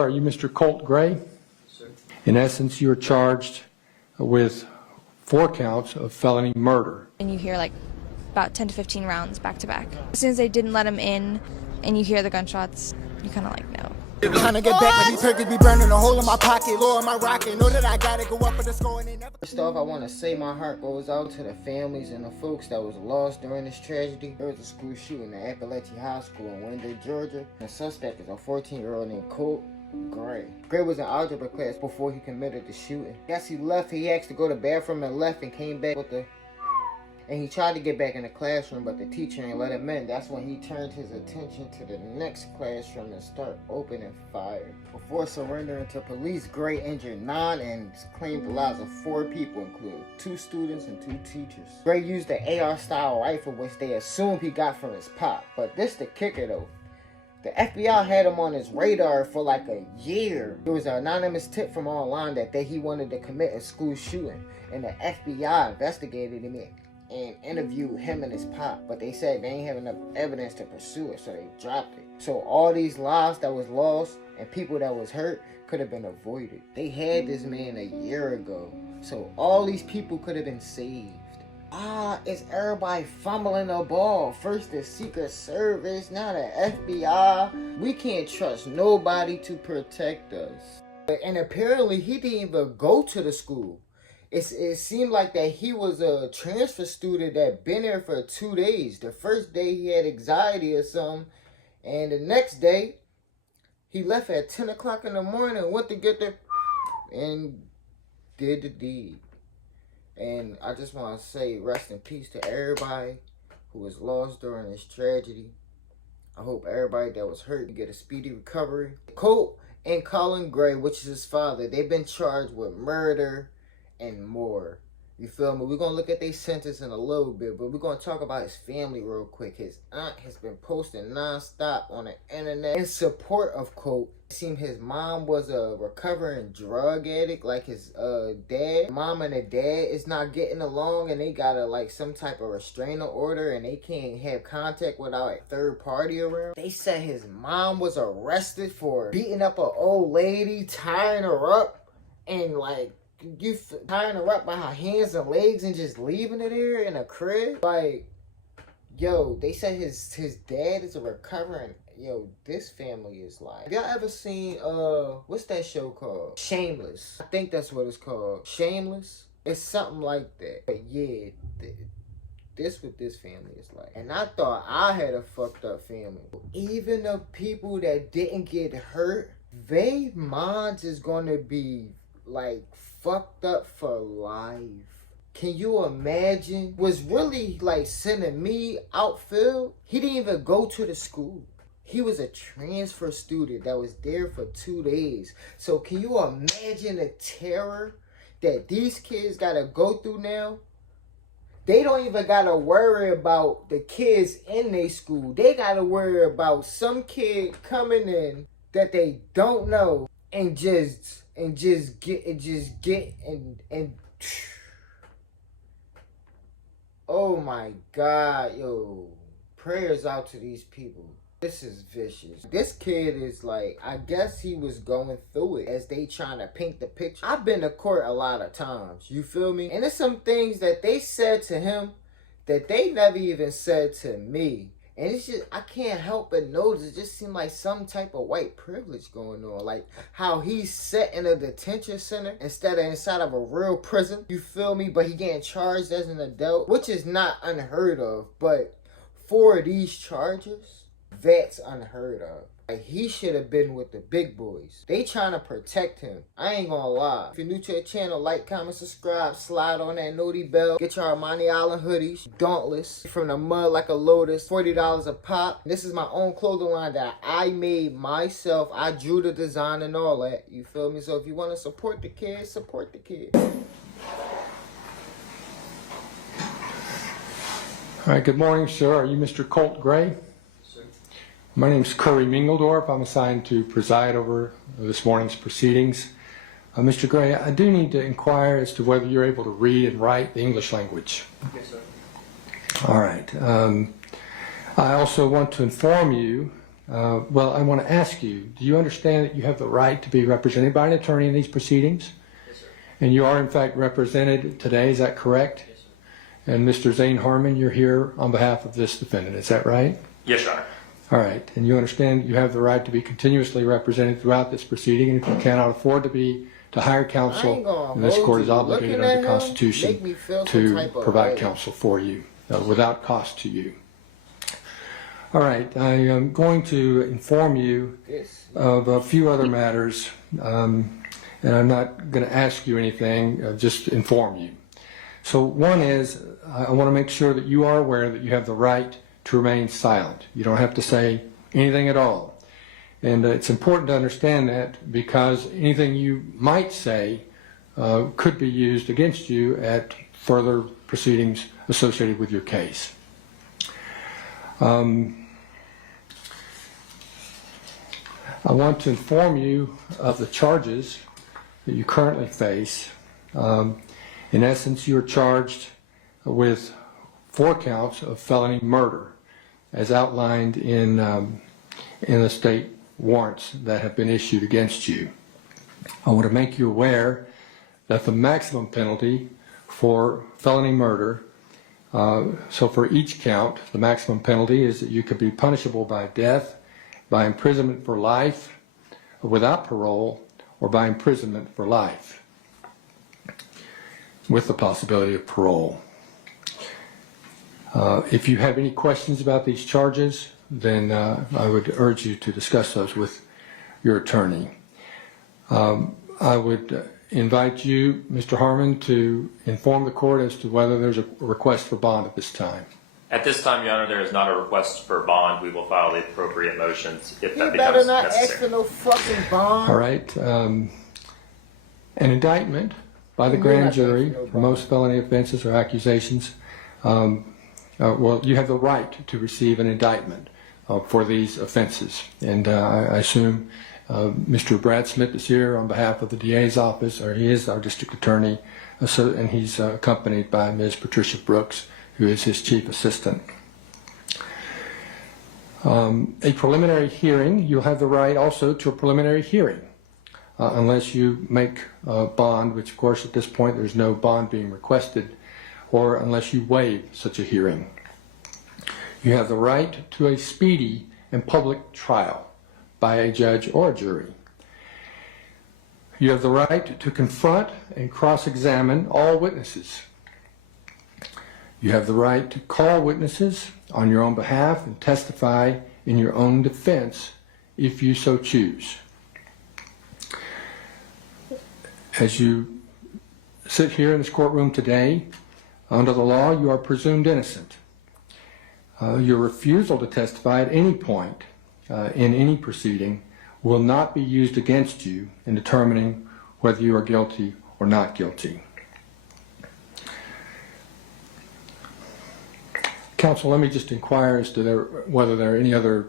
Are you Mr. Colt Gray? Yes, sir. In essence, you are charged with 4 counts of felony murder. And you hear like about 10 to 15 rounds back to back. As soon as they didn't let him in and you hear the gunshots, you kind of like know. Trying to get back, but these turkeys be burning a hole in my pocket, low in my rocket. Know that I gotta go up for the score and they never. First off, I want to say my heart goes out to the families and the folks that was lost during this tragedy. There was a school shooting at Apalache High School in Windsor, Georgia. The suspect is a 14-year-old named Colt Gray. Gray was in algebra class before he committed the shooting. Guess he left. He asked to go to the bathroom and left and came back with the... And he tried to get back in the classroom, but the teacher ain't let him in. That's when he turned his attention to the next classroom and started opening fire. Before surrendering to police, Gray injured 9 and claimed the lives of 4 people, including 2 students and 2 teachers. Gray used the AR-style rifle, which they assumed he got from his pop. But this the kicker, though. The FBI had him on his radar for like a year. There was an anonymous tip from online that he wanted to commit a school shooting, and the FBI investigated him and interviewed him and his pop, but they said they ain't have enough evidence to pursue it, so they dropped it. So all these lives that was lost and people that was hurt could have been avoided. They had this man a year ago, so all these people could have been saved. It's everybody fumbling the ball. First the Secret Service, now the FBI. We can't trust nobody to protect us. And apparently he didn't even go to the school. It seemed like that he was a transfer student that been there for 2 days. The first day he had anxiety or something, and the next day he left at 10 o'clock in the morning, went to get there, and did the deed. And I just want to say rest in peace to everybody who was lost during this tragedy. I hope everybody that was hurt can get a speedy recovery. Colt and Colin Gray, which is his father, they've been charged with murder and more. You feel me? We're going to look at their sentence in a little bit, but we're going to talk about his family real quick. His aunt has been posting nonstop on the internet in support of Colt. It seemed his mom was a recovering drug addict, like his dad. Mom and the dad is not getting along, and they got like some type of restraining order, and they can't have contact without a third party around. They said his mom was arrested for beating up an old lady, tying her up, and like tying her up by her hands and legs and just leaving it there in a crib. Like, yo, they said his dad is a recovering. Yo, this family is like... Have y'all ever seen, what's that show called? Shameless. I think that's what it's called. Shameless? It's something like that. But yeah, this what this family is like. And I thought I had a fucked up family. Even the people that didn't get hurt, their minds is gonna be like fucked up for life. Can you imagine? Was really like sending me outfield. He didn't even go to the school. He was a transfer student that was there for 2 days. So can you imagine the terror that these kids gotta go through now? They don't even gotta worry about the kids in their school. They gotta worry about some kid coming in that they don't know and oh my God, yo, prayers out to these people. This is vicious. This kid is like, I guess he was going through it as they trying to paint the picture. I've been to court a lot of times, you feel me? And there's some things that they said to him that they never even said to me. And it's just, I can't help but notice, it just seemed like some type of white privilege going on. Like how he's set in a detention center instead of inside of a real prison. You feel me? But he getting charged as an adult, which is not unheard of. But for these charges, that's unheard of. Like, he should have been with the big boys. They trying to protect him. I ain't gonna lie. If you're new to the channel, like, comment, subscribe, slide on that noti bell. Get your Armani Island hoodies. Dauntless. From the mud like a lotus. $40 a pop. This is my own clothing line that I made myself. I drew the design and all that. You feel me? So if you want to support the kids, support the kids. All right, good morning, sir. Are you Mr. Colt Gray? My name is Curry Mingledorf. I'm assigned to preside over this morning's proceedings. Mr. Gray, I do need to inquire as to whether you're able to read and write the English language. Yes, sir. All right. I also want to inform you Well, I want to ask you, do you understand that you have the right to be represented by an attorney in these proceedings? Yes, sir. And you are in fact represented today, is that correct? Yes, sir. And Mr. Zane Harmon, you're here on behalf of this defendant, is that right? Yes, Your Honor. All right, and you understand you have the right to be continuously represented throughout this proceeding, and if you cannot afford to hire counsel, then this court is obligated under the Constitution to provide counsel for you without cost to you. All right, I am going to inform you of a few other matters, and I'm not going to ask you anything, just inform you. So one is, I want to make sure that you are aware that you have the right to remain silent. You don't have to say anything at all. And it's important to understand that because anything you might say could be used against you at further proceedings associated with your case. I want to inform you of the charges that you currently face. In essence, you're charged with 4 counts of felony murder, as outlined in the state warrants that have been issued against you. I want to make you aware that the maximum penalty for felony murder, so for each count, the maximum penalty is that you could be punishable by death, by imprisonment for life, without parole, or by imprisonment for life, with the possibility of parole. If you have any questions about these charges, then I would urge you to discuss those with your attorney. I would invite you, Mr. Harmon, to inform the court as to whether there's a request for bond at this time. At this time, Your Honor, there is not a request for bond. We will file the appropriate motions if that You better becomes not ask necessary. for no fucking bond. All right. An indictment by the grand jury for most felony offenses or accusations, well, you have the right to receive an indictment for these offenses. And I assume Mr. Brad Smith is here on behalf of the DA's office, or he is our district attorney, and he's accompanied by Ms. Patricia Brooks, who is his chief assistant. A preliminary hearing, you'll have the right also to a preliminary hearing, unless you make a bond, which of course at this point there's no bond being requested, or unless you waive such a hearing. You have the right to a speedy and public trial by a judge or a jury. You have the right to confront and cross-examine all witnesses. You have the right to call witnesses on your own behalf and testify in your own defense if you so choose. As you sit here in this courtroom today, under the law, you are presumed innocent. Your refusal to testify at any point in any proceeding will not be used against you in determining whether you are guilty or not guilty. Counsel, let me just inquire as to whether there are any other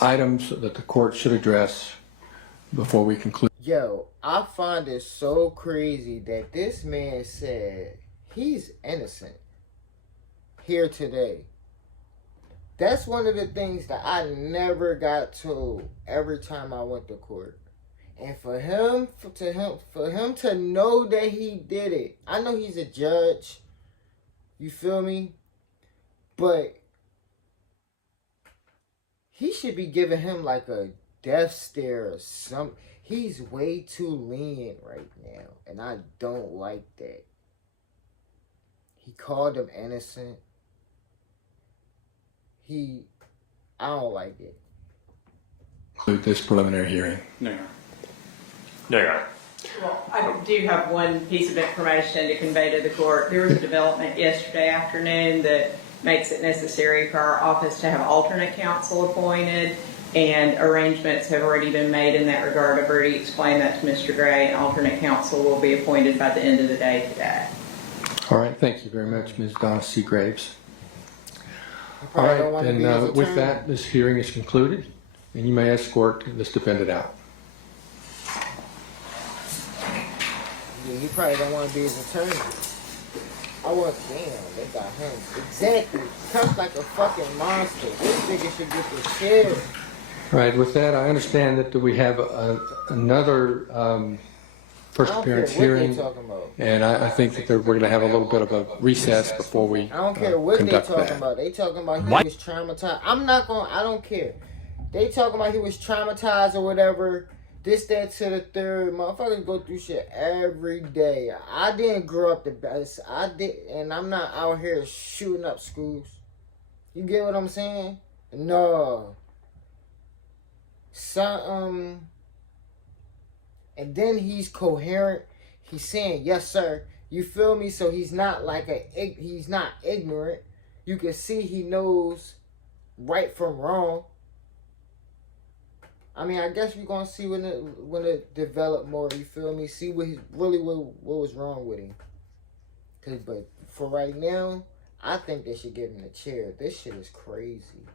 items that the court should address before we conclude. Yo, I find it so crazy that this man said he's innocent here today. That's one of the things that I never got told every time I went to court. And for him to know that he did it. I know he's a judge. You feel me? But he should be giving him like a death stare or something. He's way too lenient right now, and I don't like that. He called him innocent. I don't like it. Conclude this preliminary hearing. No, Your Honor. Well, I do have one piece of information to convey to the court. There was a development yesterday afternoon that makes it necessary for our office to have alternate counsel appointed, and arrangements have already been made in that regard. I've already explained that to Mr. Gray, and alternate counsel will be appointed by the end of the day today. All right, thank you very much, Ms. Donna C. Graves. All right, and with that, this hearing is concluded, and you may escort this defendant out. Yeah, he probably don't want to be his attorney. I was damn, they got him. Exactly. Comes like a fucking monster. This nigga should get the shit. Right, with that, I understand that we have another first I don't appearance care what they hearing, talking about. and I think that we're going to have a little bit of a recess before we I don't care what they conduct talking that. about. They talking about he was traumatized. I don't care. They talking about he was traumatized or whatever. This, that, to the third. Motherfuckers go through shit every day. I didn't grow up the best. I did, and I'm not out here shooting up schools. You get what I'm saying? No. And then he's coherent. He's saying, yes, sir. You feel me? So he's not he's not ignorant. You can see he knows right from wrong. I mean, I guess we're gonna see when it develop more. You feel me? See what was wrong with him. But for right now, I think they should give him a chair. This shit is crazy.